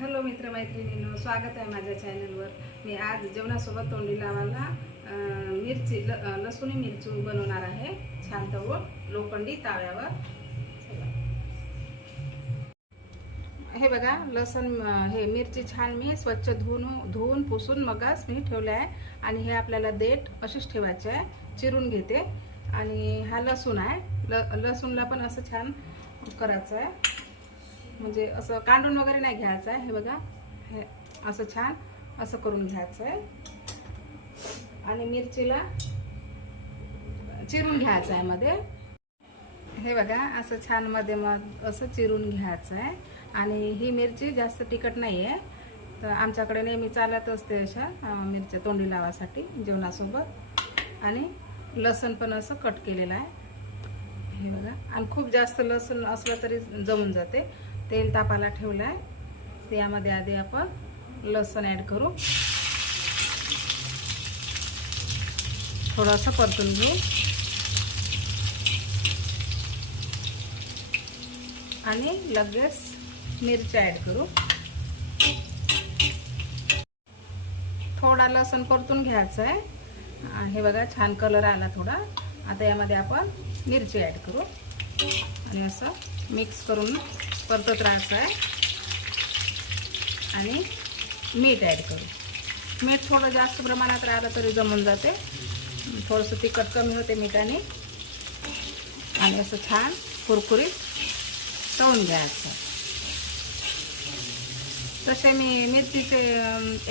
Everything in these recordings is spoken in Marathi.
हॅलो मित्रमैत्रिणींनो स्वागत आहे माझ्या चॅनलवर. मी आज जेवणासोबत तोंडी लावायला मिरची ल लसूणी मिरची बनवणार आहे. छान तवळ लोखंडी ताव्यावर. हे बघा लसण हे मिरची छान मी स्वच्छ धुवून धुवून पुसून मगाच मी ठेवले आहे. आणि हे आपल्याला देठ अशीच ठेवायचे आहे. चिरून घेते. आणि हा लसूण आहे. ल लसूणला पण असं छान करायचं आहे. म्हणजे असं कांडून वगैरे नाही घ्यायचं आहे. हे बघा हे असं छान असं करून घ्यायचं आहे. आणि मिरचीला चिरून घ्यायचं आहे मध्ये. हे बघा असं छानमध्ये मग असं चिरून घ्यायचं आहे. आणि ही मिरची जास्त तिखट नाही आहे. तर आमच्याकडे नेहमी चालत असते अशा मिरच्या तोंडी लावासाठी जेवणासोबत. आणि लसण पण असं कट केलेलं आहे. हे बघा आणि खूप जास्त लसूण असलं तरी जमून जाते. तेल तापाला ठेवलं आहे त्यामध्ये आधी आपण लसूण ॲड करू. थोडंसं परतून घेऊ. आणि लगेच मिरच्या ॲड करू. थोडा लसूण परतून घ्यायचं आहे हे बघा छान कलर आला थोडा. आता यामध्ये आपण मिरची ॲड करू. आणि असं मिक्स करून परतत राहायचं आहे. आणि मीठ ॲड करू. मीठ थोडं जास्त प्रमाणात राहिलं तरी जमून जाते. थोडंसं तिखट कमी होते मिठाने. आणि असं छान कुरकुरीत तळून घ्यायचं. तसे मी मिरचीचे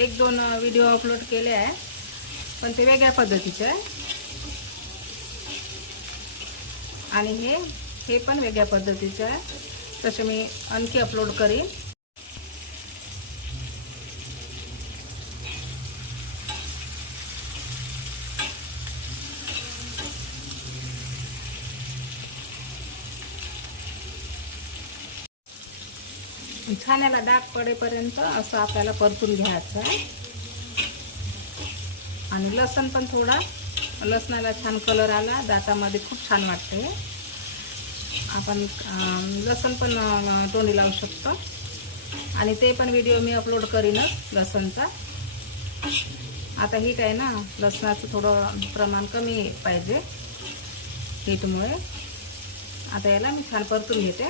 एक दोन व्हिडिओ अपलोड केले आहे. पण ते वेगळ्या पद्धतीचे आहे. आणि हे हे पण वेगळ्या पद्धतीचे आहे. तसे मी आणखी अपलोड करीन. छान्याला डाग पडेपर्यंत असं आपल्याला परतून घ्यायचं आहे. आणि लसण पण थोडा. लसणाला छान कलर आला. दातामध्ये खूप छान वाटते आपण लसण पण अं, तोंडी लावू शकतो. आणि ते पण व्हिडिओ मी अपलोड करीनच लसणचा. आता हीट आहे ना लसणाचं थोडं प्रमाण कमी पाहिजे हीटमुळे आता याला मी छान परतून घेते.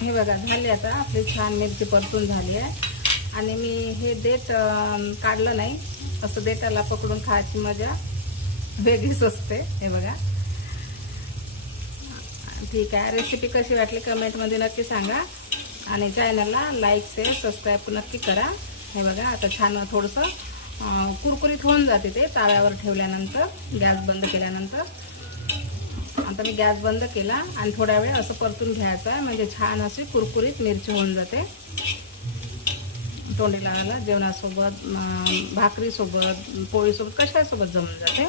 हे बघा झाले आता आपली छान मिरची परतून झाली आहे. आणि मी हे देठ काढलं नाही. असं देठाला पकडून खायची मजा वेगळीच असते हे बघा. ठीक आहे. रेसिपी कशी वाटली कमेंटमध्ये नक्की सांगा. आणि चॅनलला लाईक शेअर सबस्क्राईब नक्की करा. हे बघा आता छान थोडंसं कुरकुरीत होऊन जाते ते ताव्यावर ठेवल्यानंतर गॅस बंद केल्यानंतर. आता मी गॅस बंद केला आणि थोड्या वेळ असं परतून घ्यायचं आहे. म्हणजे छान अशी कुरकुरीत मिरची होऊन जाते. तोंडी लावायला जेवणासोबत भाकरीसोबत पोळीसोबत कशासोबत जमून जाते.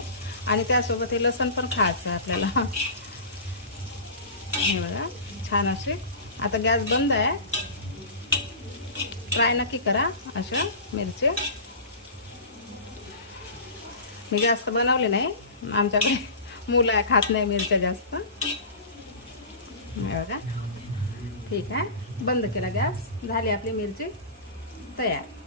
आणि त्यासोबत हे लसण पण खायचं आहे आपल्याला. हे बघा छान असे. आता गॅस बंद आहे. ट्राय नक्की करा अशा मिरचे. मी जास्त बनवले नाही. आमच्याकडे मुलं आहे, खात नाही मिरच्या जास्त. हे बघा. ठीक आहे. बंद केला गॅस. झाली आपली मिरची. तयार.